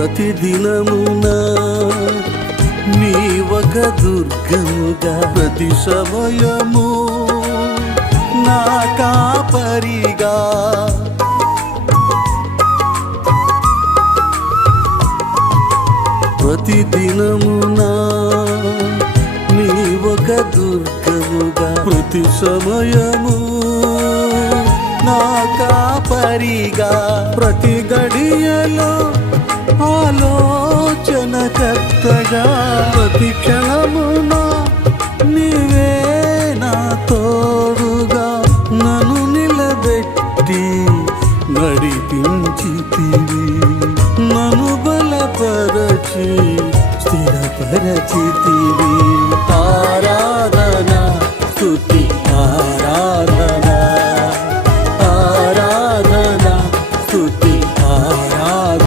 ప్రతిదినమున నీ ఒక దుర్గముగా ప్రతి సమయము నా కాపరిగా ప్రతిదినమున నీ ఒక దుర్గముగా ప్రతి సమయము నా కాపరిగా ప్రతి గడియలో ఆలోచనకర్తగా ప్రతి క్షణమున